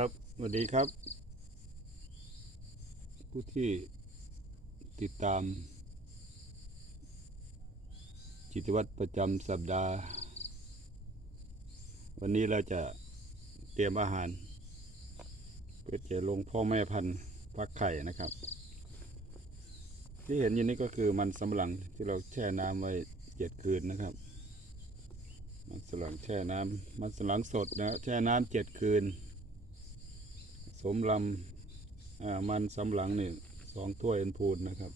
ครับสวัสดีครับ ผู้ที่ติดตาม จิตวัตรประจำสัปดาห์ วันนี้เราจะเตรียมอาหารเพื่อจะลงพ่อแม่พันธุ์ฟักไข่นะครับ ที่เห็นอยู่นี่ก็คือมันสำปะหลังที่เราแช่น้ำไว้เจ็ดคืนนะครับ มันสำปะหลังแช่น้ำมันสำปะหลังสดนะแช่น้ำเจ็ดคืน สมลำมันสำหลังนี่สองถ้วยเป็นพูนนะครับ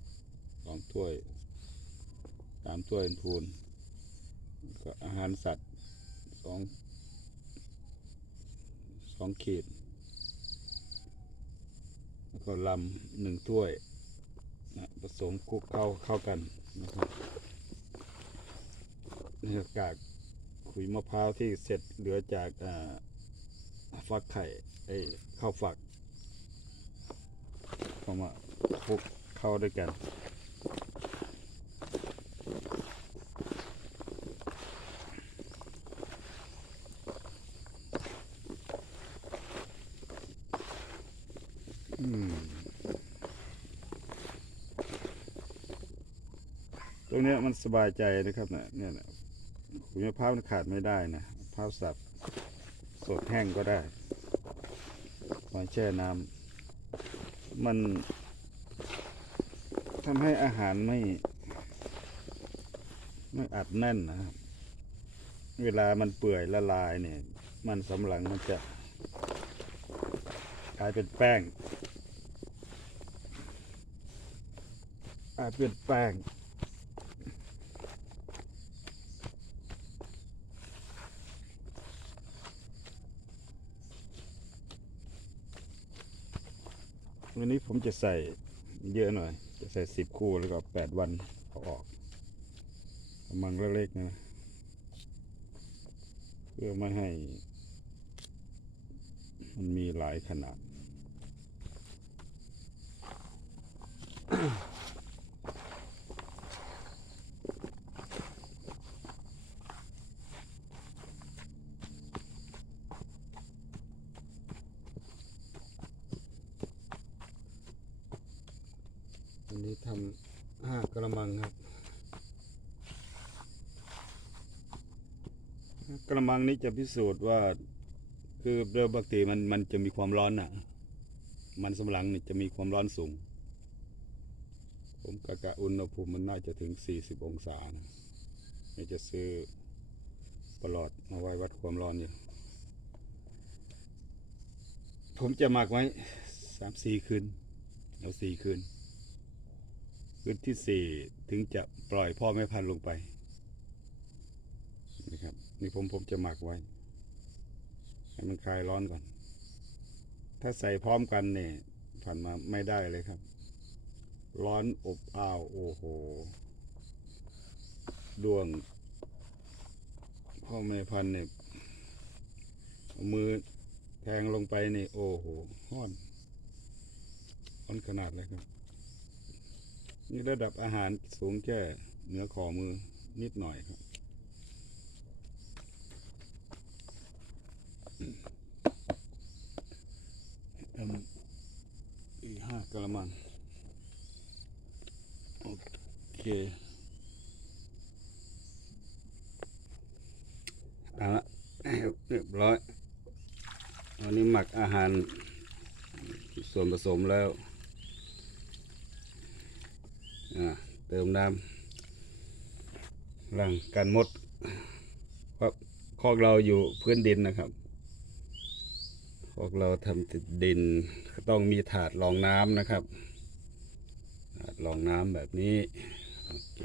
สองถ้วยสามถ้วยเป็นพูนก็อาหารสัตว์สองสองขีดแล้วก็ลำหนึ่งถ้วยนะผสมคลุกเข้าเข้ากันนะครับนี่ก็กากขุยมะพร้าวที่เสร็จเหลือจากฟักไข่ไอ้ข้าวฝัก เข้ามาคลุกเข้าด้วยกันตรงนี้มันสบายใจนะครับนะเนี่ยนะขุยมะพร้าวขาดไม่ได้นะมะพร้าวสับสดแห้งก็ได้มาแช่น้ำ มันทำให้อาหารไม่ ไม่อัดแน่นนะครับ เวลามันเปื่อยละลายเนี่ย มันสำหลังมันจะกลายเป็นแป้งกลายเป็นแป้ง วันนี้ผมจะใส่เยอะหน่อย จะใส่สิบคู่แล้วก็แปดวันเอาออกมังเล็กๆนะเพื่อไม่ให้ มันมีหลายขนาด นี้ทำห้ากระมังครับ กระมังนี้จะพิสูจน์ว่าคือเดิมปกติมันมันจะมีความร้อนอะ มันสำปะหลังนี่จะมีความร้อนสูง ผมกะกะอุณหภูมิมันน่าจะถึง 40 องศานะนี่จะซื้อประหลอดมาไว้วัดความร้อนอยู่ ผมจะหมักไว้สามสี่คืน เอาสี่คืน คืนที่สี่ถึงจะปล่อยพ่อแม่พันธุ์ลงไปนี่ครับนี่ผมผมจะหมักไว้ ให้มันคลายร้อนก่อน ถ้าใส่พร้อมกันเนี่ยผ่านมาไม่ได้เลยครับ ร้อนอบอ้าวโอ้โหดวง พ่อแม่พันธุ์เนี่ยมือแทงลงไปนี่โอ้โหห้อนห้อนขนาดเลยครับ นี่ระดับอาหารสูงแค่เหนือขอมือนิดหน่อยครับทำอีกห้ากระมัง โอเคเอาละเรียบร้อยวันนี้หมักอาหารส่วนผสมแล้วอ่า เติมน้ำหลังกันมดเพราะคอกเราอยู่พื้นดินนะครับพวกเราทำติดดินต้องมีถาดรองน้ำนะครับถาดรองน้ำแบบนี้โอเค